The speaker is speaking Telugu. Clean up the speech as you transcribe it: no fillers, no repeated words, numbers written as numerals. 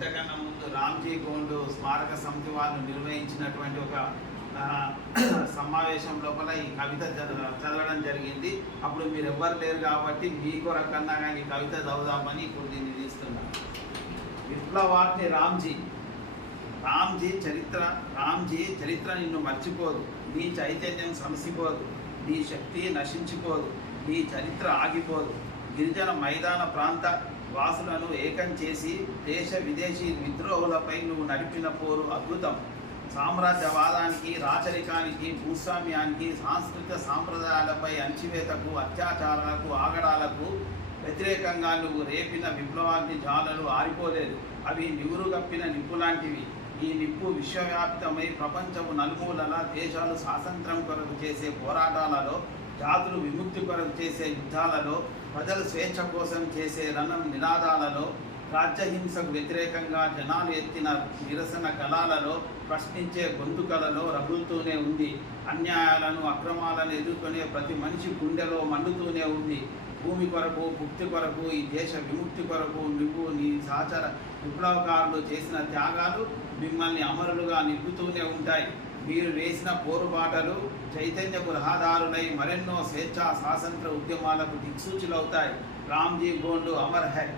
ఇంతకన్నా ముందు రామ్జీ గోండు స్మారక సమితి వాళ్ళు నిర్వహించినటువంటి ఒక సమావేశం లోపల ఈ కవిత చదవడం జరిగింది. అప్పుడు మీరు ఎవ్వరు లేరు కాబట్టి మీ కొరకన్నా కానీ కవిత చదువుదామని ఇప్పుడు దీన్ని తీస్తున్నాను. విప్లవాగ్ని రామ్జీ చరిత్ర నిన్ను మర్చిపోదు, నీ చైతన్యం సమసిపోదు, నీ శక్తి నశించిపోదు, నీ చరిత్ర ఆగిపోదు. గిరిజన మైదాన ప్రాంత వాసులను ఏకం చేసి దేశ విదేశీ విద్రోహులపై నువ్వు నడిపిన పోరు అద్భుతం. సామ్రాజ్యవాదానికి, రాచరికానికి, భూస్వామ్యానికి, సాంస్కృతిక సాంప్రదాయాలపై అణచివేతకు, అత్యాచారాలకు, ఆగడాలకు వ్యతిరేకంగా నువ్వు రేపిన విప్లవాగ్ని జ్వాలలు ఆరిపోలేదు. అవి నివురుగప్పిన నిప్పు లాంటివి. ఈ నిప్పు విశ్వవ్యాప్తమై ప్రపంచము నలుమూలల దేశాలు స్వాతంత్రం కొరకు చేసే పోరాటాలలో, జాతులు విముక్తి కొరకు చేసే యుద్ధాలలో, ప్రజలు స్వేచ్ఛ కోసం చేసే రణం నినాదాలలో, రాజ్యహింసకు వ్యతిరేకంగా జనాలు ఎత్తిన నిరసన గళాలలో, ప్రశ్నించే గొంతుకలలో రగులుతూనే ఉంది. అన్యాయాలను, అక్రమాలను ఎదుర్కొనే ప్రతి మనిషి గుండెలో మండుతూనే ఉంది. భూమి కొరకు, భుక్తి కొరకు, ఈ దేశ విముక్తి కొరకు నువ్వు, నీ సహచర విప్లవకారులు చేసిన త్యాగాలు మిమ్మల్ని అమరులుగా నిలుపుతూనే ఉంటాయి. మీరు వేసిన పోరుబాటలు చైతన్యపు రహదారులై మరెన్నో స్వేచ్ఛా స్వాతంత్ర ఉద్యమాలకు దిక్సూచులవుతాయి. రామ్జీ గోండు అమర్ హై.